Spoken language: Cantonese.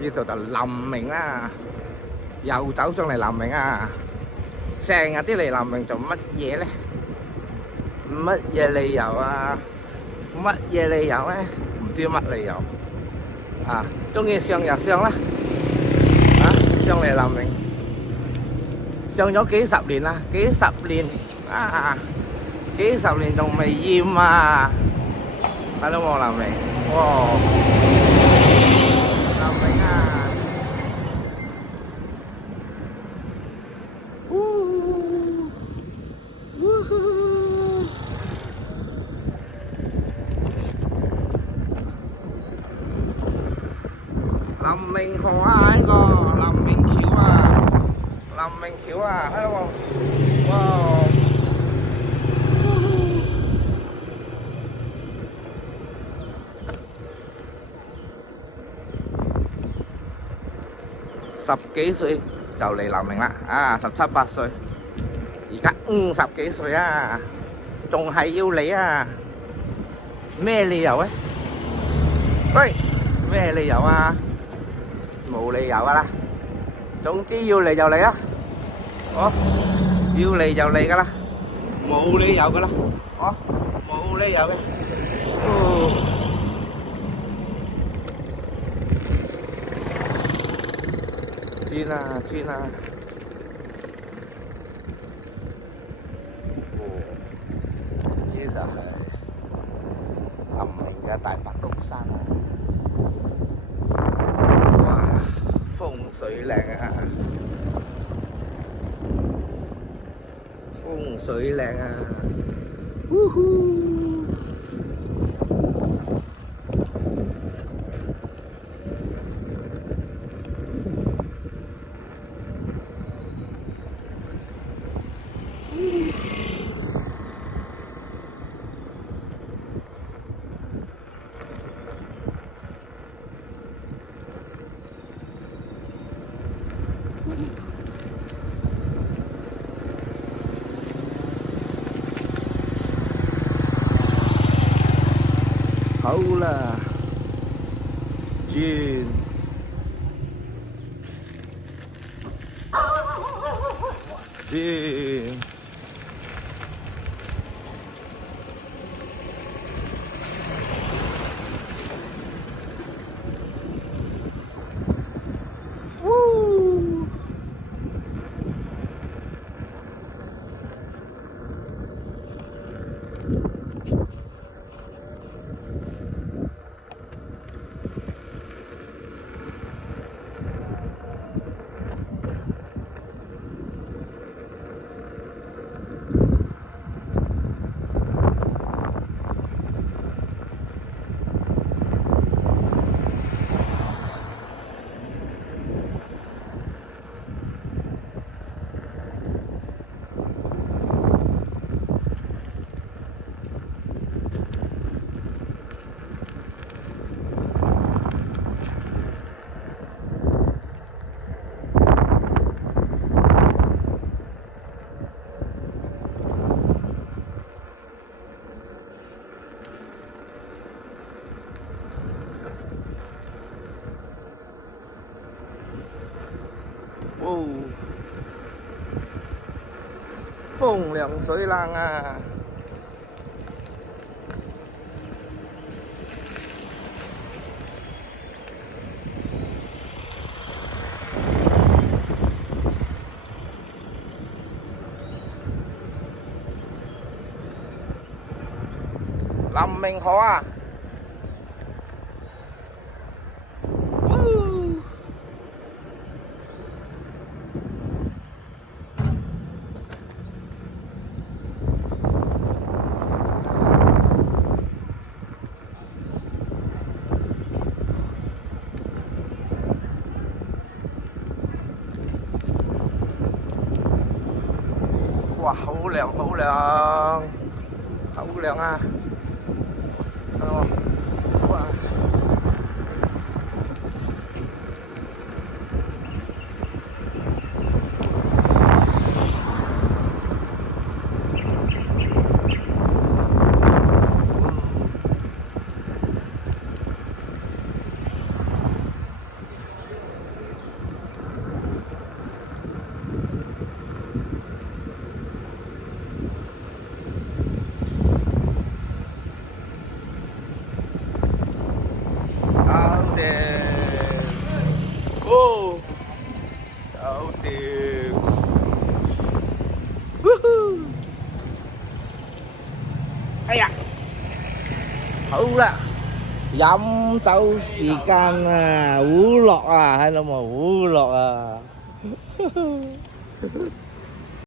呢度就林明啦，又走上嚟林明啊！成日啲嚟林明做乜嘢咧？乜嘢理由啊？乜嘢理由咧？唔知乜理由啊！中意上就上啦，啊上嚟林明上咗幾十年啦，幾十年啊，幾十年仲未厭啊！睇到冇林明？哇！林明啊！林明河啊，呢個林明橋啊，林明橋啊，睇到冇？哇！10幾歲就嚟林明啦，啊17、18歲，而家50幾歲啊，仲係要嚟啊？咩理由咧？喂，咩理由啊？冇理由噶啦，總之要嚟就嚟啦，哦，要嚟就嚟噶啦，冇理由噶啦，哦，冇理由嘅，轉啊轉啊，呢就係林明嘅大白東山啊！哇，風水靚啊！風水靚啊！呼呼！好啦，轉，轉，哦，風涼水冷啊！林明河啊！哇，好涼好涼，好涼啊！哦，哇！哎呀，好啦，飲酒時間啊，好樂啊，睇到冇？好樂啊！